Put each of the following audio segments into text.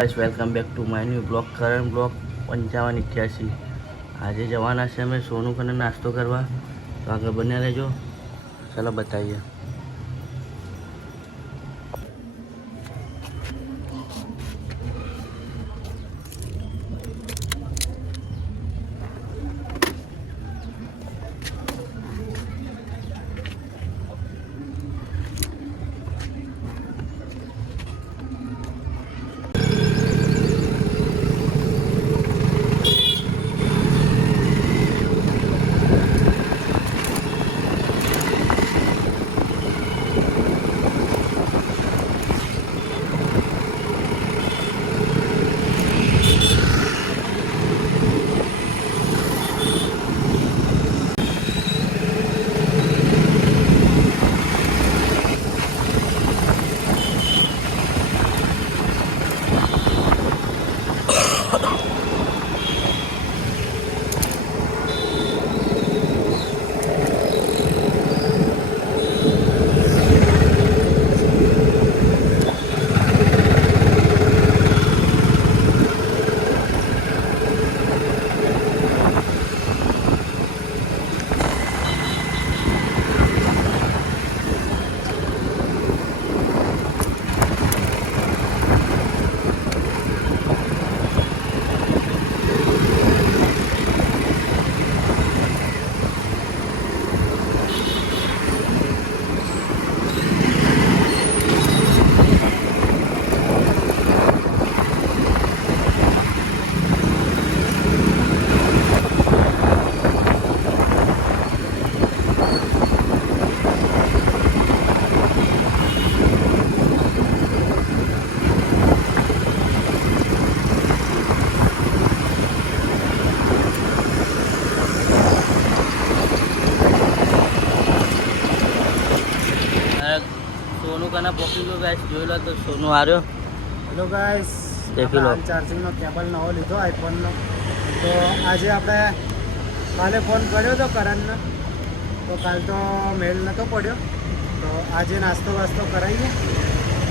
Guys welcome back to my new blog Karan blog 5581। આજે જવાના છે અમે સોનુ કને નાસ્તો કરવા, તો આગળ બન્યા રહેજો, ચાલો બતાવીએ। सोनू का ना पॉकिंग लो गाइस, જોઈ લો તો સોનુ આવ્યો। હેલો ગાઈસ, દેખી લો ચાર્જિંગનો કેબલ નવો લીધો આઈફોનનો। તો આજે આપણે કાલે ફોન કર્યો તો કરણને, તો કાલ તો મેલ નહોતો પડ્યો, તો આજે નાસ્તો વાસ્તો કરાવીએ।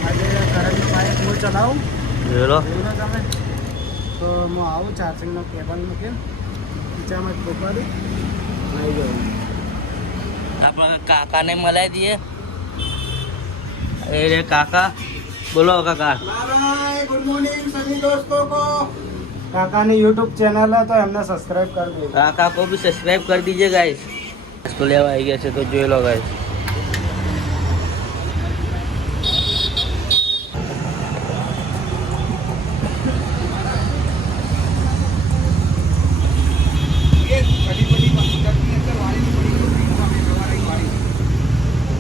આજે કરણનો બાઇક હું ચલાવું, જોઈ લો તમે, તો હું આવું ચાર્જિંગનો કેબલ મૂકીને ખીચામાં જ ગોપવા દઉં, આવી જાઉં। આપણે કાકાને મલાઈ દઈએ। अरे काका बोलो काका। गुड मॉर्निंग सभी दोस्तों को। काका ने यूट्यूब चैनल है तो हमने सब्सक्राइब कर दिया। काका को भी सब्सक्राइब कर दीजिए गाइस। तो लेवा आई गया तो जो लो गाइस।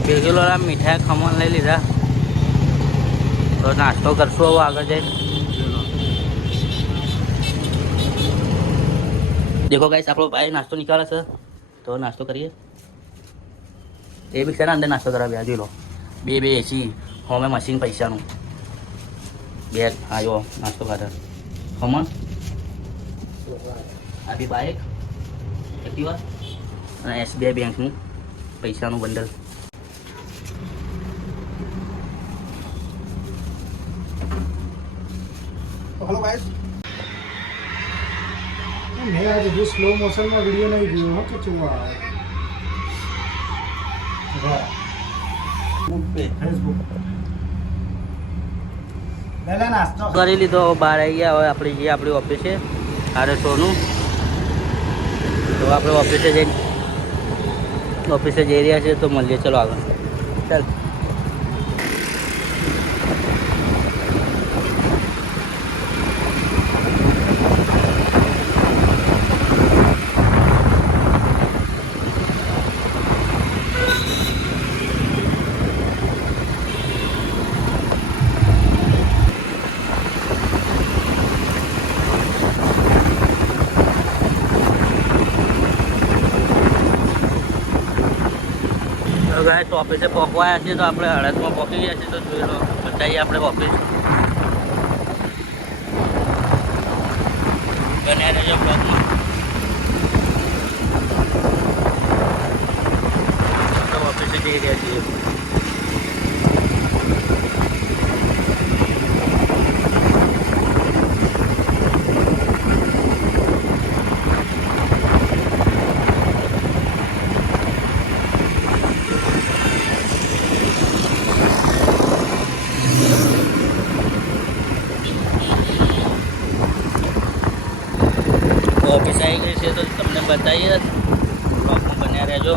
बेगुलो मीठा खमण लई लीधा, तो नाश्तो करशो હવે આગળ જઈને। देखो गाइस આપણો ભાઈ નાસ્તો નીકાળે છે, તો નાસ્તો કરીએ। એ બી છે અંદર નાસ્તો કરાવ્યા, જોઈ લો બે એસી હોમે મશીન પૈસાનું બેગ આવ્યો નાસ્તો ખાતા ખમણ, આ બી બાઇક એક્ટિવા અને SBI બેંકનું પૈસાનું બંડલ। हेलो गाइस, मैं आज भी स्लो मोशन में वीडियो नहीं दियो हो, तो चुआ फेसबुक पहले नाश्ता કરી લીધો, બહાર આવી ગયા। હવે આપણે જઈએ આપણી ઓફિસે। અરે સોનું તો આપણે ઓફિસે જઈ રહ્યા છીએ, તો મળીએ, ચલો આગળ ચાલ। गाइस ऑफिस पहुंचवाया છે, તો આપણે હળદમાં પહોંચી ગયા છીએ, તો જોઈ લો બતાવીએ આપણે ઓફિસ। બન્યા રહેજો બ્લોગમાં। ઓફિસે જઈ રહ્યા છીએ। બતાવીએ બ્લોગમાં બન્યા રહેજો.